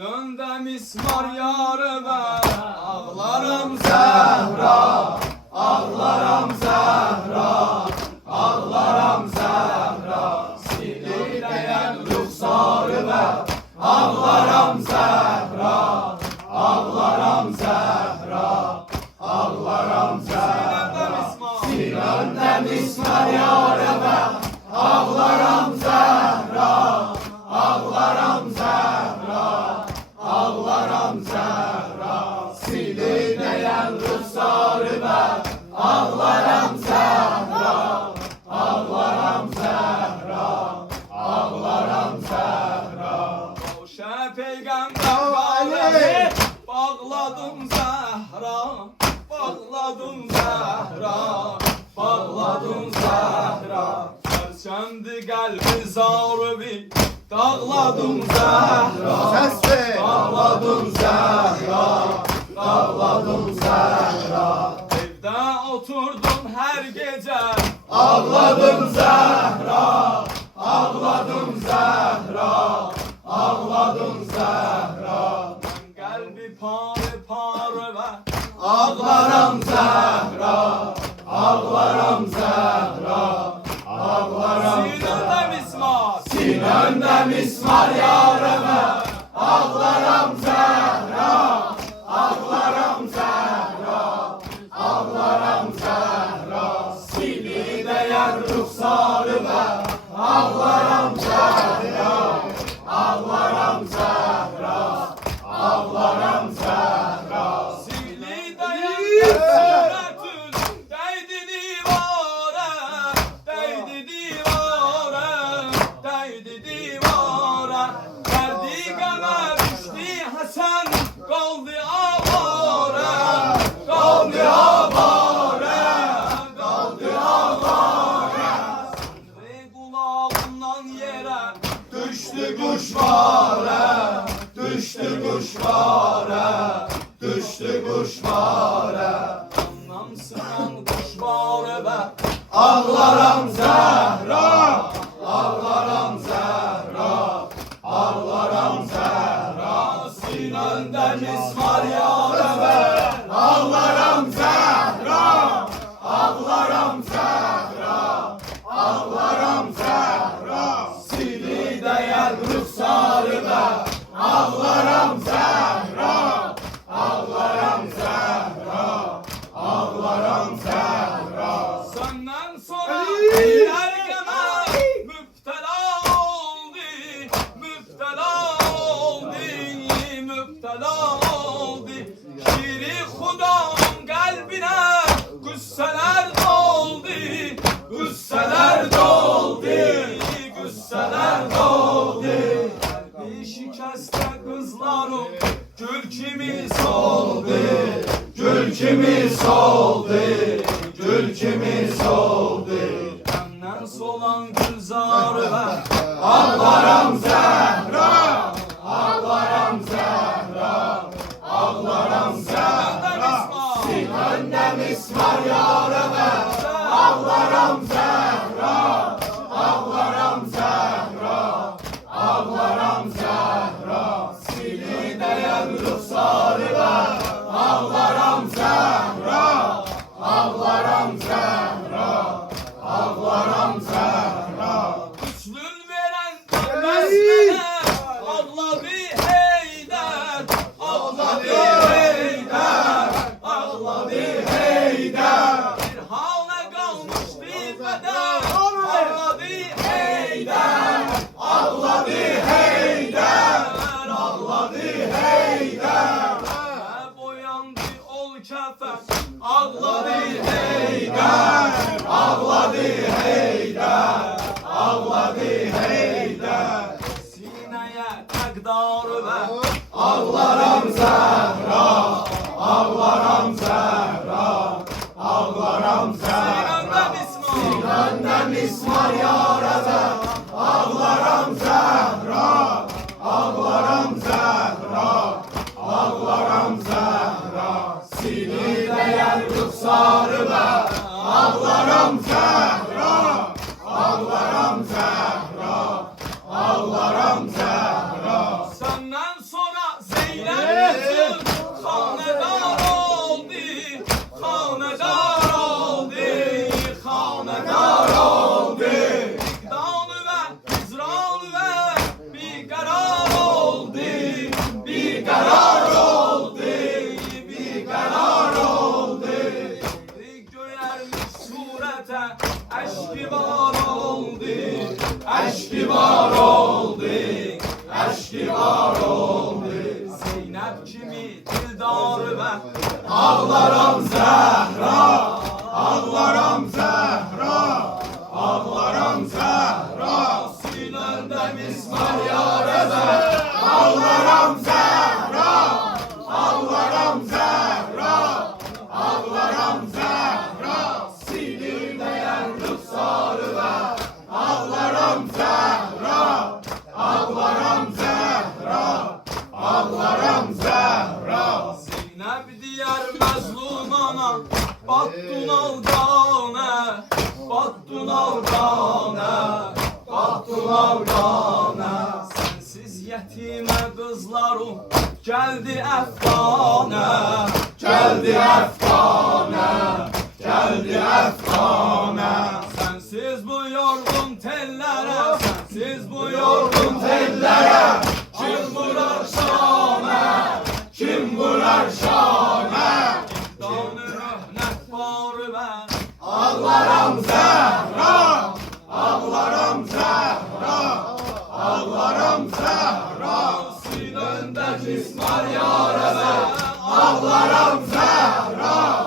Sinanda mismar yarime ağlarım Zehra, ağlarım Zehra, ağlarım Zehra. Sileyleyen ruhsarime ağlarım Zehra, ağlarım Zehra, ağlarım Zehra. Sinanda mismar yarime ağlarım Zehra, ağlarım Zehra, ağlarım Zehra. Sileyleyen ruhsarime ağlarım Zehra, ağlarım Zehra, ağlarım Zehra. Boşa peygamber bağladı, bağladım Zehra, bağladım Zehra, bağladım Zehra. Serçemdi kalbi zarbi, dağladım Zehra, dağladım Zehra, dağladım Zehra. Evde oturdum her gece, ağladım Zehra, ağladım Zehra, ağladım Zehra. Ben kalbi pare pare ve ağlarım Zehra, ağlarım Zehra, ağlarım Zehra. Sinanda mismar yarime ağlarım Zehra, ağlarım Zehra, ağlarım Zehra. Sileyleyen ruhsarime ağlarım Zehra, ağlarım Zehra, ağlarım Zehra. Sileyleyen suretün değdi divara, değdi divara, değdi divara. Verdi gana düştü Hasan, kaldı avara, kaldı avara, kaldı avara. Sırrı kulağından yere düştü kuşmare, düştü kuşmare, düştü kuşmare. Anam sınan kuşmare be ağlarım Zehra, ağlarım Zehra, ağlarım Zehra. Sinanda mismar yarime ağlarım Zehra, ağlarım Zehra, ağlarım Zehra. Sileyleyen ruhsarime ağlarım Zehra, ağlarım Zehra, ağlarım Zehra. Senden sonra ergeme müptela oldu, müptela oldu, müptela oldu. Şiri Huda'nın kalbine gusseler doldu, gusseler doldu, gusseler doldu. Kalbi şikeste kızlarım gül kimi soldu, gül kimi soldu, gül kimi soldu. Benden solan gülzarime ağlarım Zehra, ağlarım Zehra, ağlarım Zehra. Sinanda mismar yarime ağlarım Zehra, ağlarım Zehra, ağlarım Zehra. Sileyleyen ruhsarime ağlarım Zehra, ağlarım Zehra, ağlarım Zehra. Üslün veren besmele ağladı Heydar, ağladı Heydar, ağladı Heydar. Bir hale kalmıştı beden ağladı Heydar, ağladı Heydar, ağladı Heydar. Hep uyandı ol kefen ağladı Heydar, ağladı Heydar, ağladı Heydar. Sineye takdarı ve ağlarım Zehra, ağlarım Zehra, ağlarım Zehra. Sinanda mismar yarime ağlarım Zehra, ağlarım Zehra, ağlarım Zehra. Sileyleyen ruhsarime ağlarım Zehra, ağlarım Zehra, ağlarım Zehra. Senden sonra Zeynep hanedar oldu, hanedar oldu, hanedar oldu. İkdanı ve İzrail ve bir karar oldu, bir karar oldu, bir karar oldu. Görermiş surete eşki var oldu, eşki var oldu, eşki var oldu. Zeynep kimi dildar ve ağlarım Zehra, ağlarım Zehra, ağlarım Zehra. Sinende mismar yarede ağlarım Zehra, ağlarım Zehra, ağlarım Zehra. Sininde yer rüksarı ve ağlarım Zehra, ağlarım Zehra, ağlarım Zehra. Zeynep diğer mezlumana battun aldane, battun aldane, battun aldane. Sensiz yetime kızlarım geldi efkane, geldi efkane, geldi efkane. Sensiz bu yorgun tellere, sensiz bu yorgun tellere kim vurar şame, kim vurar şame. İkdanı röhnet var ben ağlarım Zehra, ağlarım Zehra, ağlarım Zehra. Sinende cismar yarede ağlarım Zehra,